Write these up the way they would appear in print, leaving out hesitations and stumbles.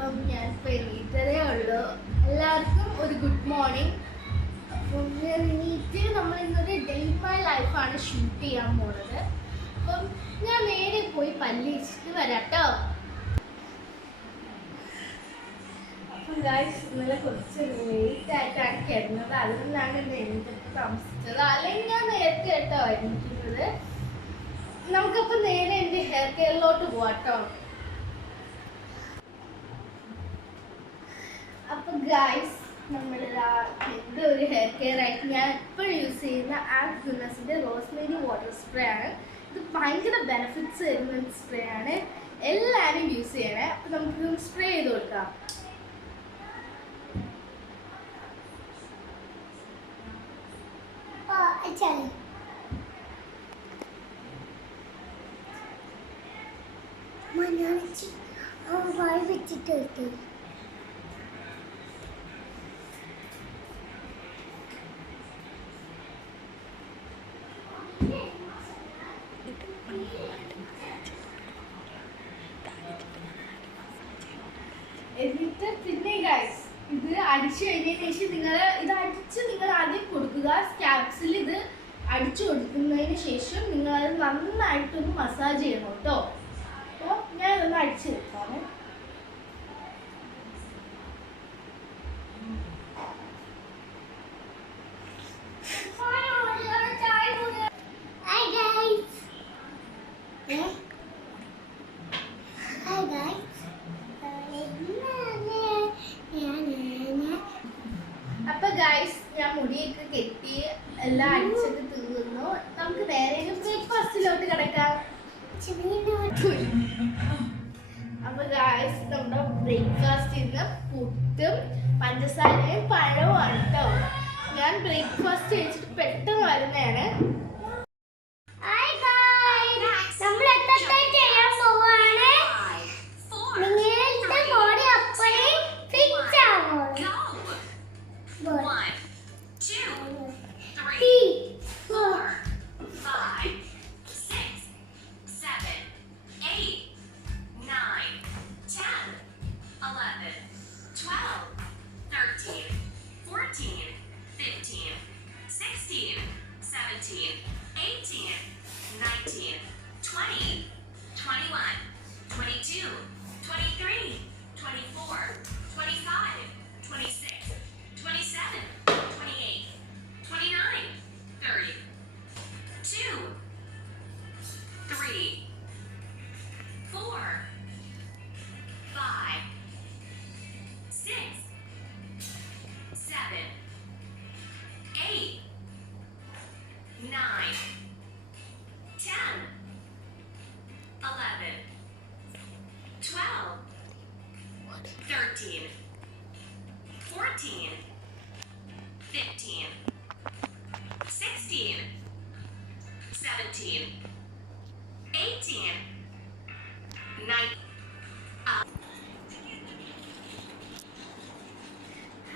അപ്പം ഞാനിപ്പോൾ എണീറ്റതേ ഉള്ളൂ. എല്ലാവർക്കും ഒരു ഗുഡ് മോർണിംഗ്. അപ്പം ഞാൻ എണീറ്റ് നമ്മൾ ഇന്നൊരു ഡേ മൈ ലൈഫാണ് ഷൂട്ട് ചെയ്യാൻ പോകുന്നത്. അപ്പം ഞാൻ നേരെ പോയി പല്ലിച്ചിട്ട് വരാം കേട്ടോ. അപ്പം ഗായ്സ് ഇന്നലെ കുറച്ച് ലേറ്റ് ആയിട്ടാണ് കിടന്നത്, അതുകൊണ്ടാണ് എന്നെ എണീറ്റപ്പോൾ താമസിച്ചത്. അല്ലെങ്കിൽ ഞാൻ നേരത്തെ കേട്ടോ എണീക്കുന്നത്. നമുക്കപ്പോൾ നേരെ എൻ്റെ ഹെയർ കെയറിലോട്ട് പോവാം കേട്ടോ. അപ്പോൾ ഗായ്സ് നമ്മുടെ ഒരു ഹെയർ കെയർ ആയിട്ട് ഞാൻ എപ്പോഴും യൂസ് ചെയ്യുന്ന ആക്ട് ഗുഡ്നസിൻ്റെ റോസ്മേരി വാട്ടർ സ്പ്രേ ആണ്. ഇത് ഭയങ്കര ബെനിഫിറ്റ്സ് തരുന്ന സ്പ്രേ ആണ്, എല്ലാവരും യൂസ് ചെയ്യണേ. അപ്പോൾ നമുക്ക് സ്പ്രേ ചെയ്ത് കൊടുക്കാം. വെച്ചിട്ട് എന്നിട്ട് പിന്നെ ഗൈസ് ഇത് അടിച്ചു കഴിഞ്ഞതിന് ശേഷം നിങ്ങൾ ആദ്യം കൊടുക്കുക. സ്കാപ്സിൽ ഇത് അടിച്ചു കൊടുക്കുന്നതിന് ശേഷം നിങ്ങൾ അത് നന്നായിട്ടൊന്ന് മസാജ് ചെയ്യണം കേട്ടോ. അപ്പോൾ ഞാനൊന്ന് അടിച്ചു വെക്കാണ്. അപ്പൊ ഗൈസ് ഞാൻ മുടിയൊക്കെ കെട്ടി എല്ലാം അടിച്ചിട്ട് തീർന്നു. നമുക്ക് നേരെ ബ്രേക്ക്ഫാസ്റ്റിലോട്ട് കിടക്കാം. അപ്പൊ ഗൈസ് നമ്മുടെ ബ്രേക്ക്ഫാസ്റ്റ് ഇന്ന് പുട്ടും പഞ്ചസാരയും പഴവുമാണ് കേട്ടോ. ഞാൻ ബ്രേക്ക്ഫാസ്റ്റ് കഴിച്ചിട്ട് പെട്ടെന്ന് വരുന്നതാണ്.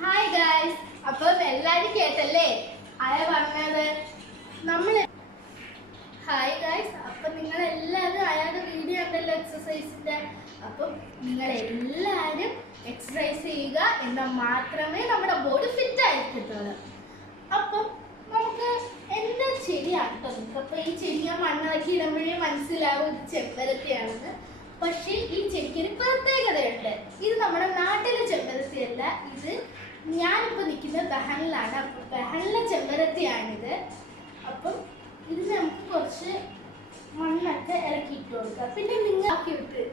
ഹായ് ഗൈസ്, അപ്പം എല്ലാവരും കേട്ടല്ലേ ആയ പറഞ്ഞത് നമ്മൾ. ഹായ് ഗൈസ്, അപ്പം നിങ്ങളെല്ലാവരും അയാളുടെ വീഡിയോ ഉണ്ടല്ലോ എക്സസൈസിൻ്റെ. അപ്പം നിങ്ങളെല്ലാവരും എക്സസൈസ് ചെയ്യുക, എന്നാൽ മാത്രമേ നമ്മുടെ ബോഡി ഫിറ്റ് ആയിരിക്കത്തുള്ളൂ. അപ്പം നമുക്ക് എന്താ ചെടിയാണ് കേട്ടോ. നമുക്കപ്പോൾ ഈ ചെടി ഞാൻ മണ്ണിളക്കി ഇടുമ്പോഴേ മനസ്സിലാവും ഇത് ചെമ്പരത്തിയാണെന്ന്. പക്ഷേ ഈ ചെടിക്ക് ഒരു പ്രത്യേകതയുണ്ട്. ഇത് നമ്മുടെ നാട്ടിലെ ചെമ്പരത്തിയല്ല, ഇത് ഞാനിപ്പോൾ നിൽക്കുന്നത് ബഹനിലാണ്. അപ്പം ബഹനിലെ ചെമ്പരത്തിയാണിത്. അപ്പം ഇത് നമുക്ക് കുറച്ച് മണ്ണൊക്കെ ഇറക്കിയിട്ട് കൊടുക്കാം. പിന്നെ നിങ്ങൾ ആക്കിയിട്ട്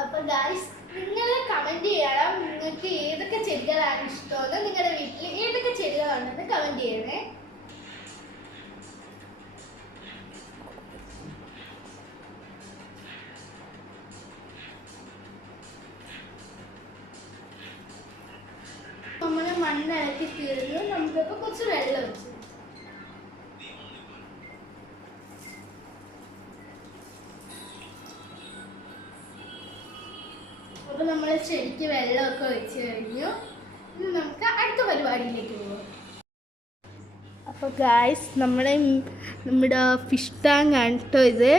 അപ്പം ഗായ്സ് നിങ്ങൾ കമൻറ്റ് ചെയ്യണം, നിങ്ങൾക്ക് ഏതൊക്കെ ചെടികളാണ് ഇഷ്ടമെന്ന്, നിങ്ങളുടെ വീട്ടിൽ ഏതൊക്കെ ചെടികളുണ്ടെന്ന് കമൻറ്റ് ചെയ്യണേ. നമ്മൾ മണ്ണ് ഇറക്കി തീർന്നു. നമുക്കിപ്പോൾ കുറച്ച് വെള്ളം വെച്ചു. അപ്പോൾ നമ്മൾ ചെടിക്ക് വെള്ളമൊക്കെ വെച്ച് കഴിഞ്ഞു. ഇനി നമുക്ക് അടുത്ത പരിപാടിയിലേക്ക് പോകാം. അപ്പോൾ ഗായ്സ് നമ്മുടെ ഫിഷ് ടാങ്ക് ആണ് കേട്ടോ ഇത്.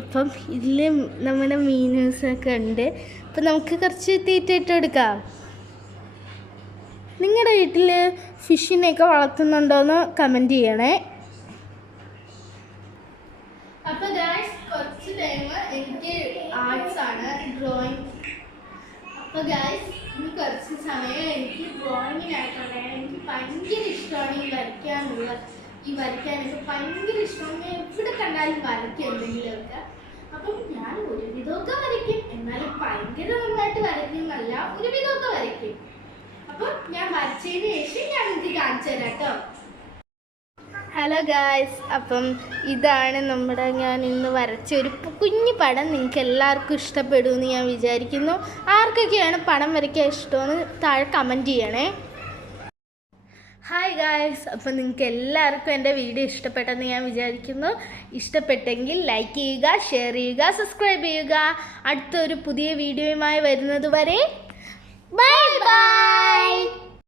അപ്പം ഇതിൽ നമ്മുടെ മീനൂസൊക്കെ ഉണ്ട്. അപ്പം നമുക്ക് കുറച്ച് തീറ്റ ഇട്ട് കൊടുക്കാം. നിങ്ങളുടെ വീട്ടിൽ ഫിഷിനെയൊക്കെ വളർത്തുന്നുണ്ടോയെന്ന് കമൻറ്റ് ചെയ്യണേ. അപ്പോൾ ഗായ്സ് കുറച്ച് ടൈം എനിക്ക് ആർട്സ് ആണ്, ഡ്രോയിങ്. അപ്പോൾ ഗായ്സ് ഇനി കുറച്ച് സമയം എനിക്ക് ഡ്രോയിങ്ങിനായിട്ടുണ്ട്. എനിക്ക് ഭയങ്കര ഇഷ്ടമാണ് ഈ വരയ്ക്കാനൊക്കെ ഭയങ്കര ഇഷ്ടമാണ്. ഞാൻ എവിടെ കണ്ടാലും വരയ്ക്കും എന്തെങ്കിലുമൊക്കെ. അപ്പം ഞാൻ ഒരുവിധമൊക്കെ വരയ്ക്കും, എന്നാലും ഭയങ്കര നന്നായിട്ട് വരയ്ക്കുന്നല്ല, ഒരുവിധമൊക്കെ വരയ്ക്കും. അപ്പം ഞാൻ വരച്ചതിന് ശേഷം ഞാൻ നിങ്ങൾക്ക് കാണിച്ചു തരാം കേട്ടോ. ഹലോ ഗായ്സ്, അപ്പം ഇതാണ് ഞാൻ ഇന്ന് വരച്ച ഒരു കുഞ്ഞു പടം. നിങ്ങൾക്ക് എല്ലാവർക്കും ഇഷ്ടപ്പെടുമെന്ന് ഞാൻ വിചാരിക്കുന്നു. ആർക്കൊക്കെയാണ് പടം വരയ്ക്കാൻ ഇഷ്ടമെന്ന് താഴെ കമൻറ്റ് ചെയ്യണേ. ഹായ് ഗായ്സ്, അപ്പം നിങ്ങൾക്ക് എല്ലാവർക്കും എൻ്റെ വീഡിയോ ഇഷ്ടപ്പെട്ടെന്ന് ഞാൻ വിചാരിക്കുന്നു. ഇഷ്ടപ്പെട്ടെങ്കിൽ ലൈക്ക് ചെയ്യുക, ഷെയർ ചെയ്യുക, സബ്സ്ക്രൈബ് ചെയ്യുക. അടുത്തൊരു പുതിയ വീഡിയോയുമായി വരുന്നത് വരെ ബൈ ബൈ.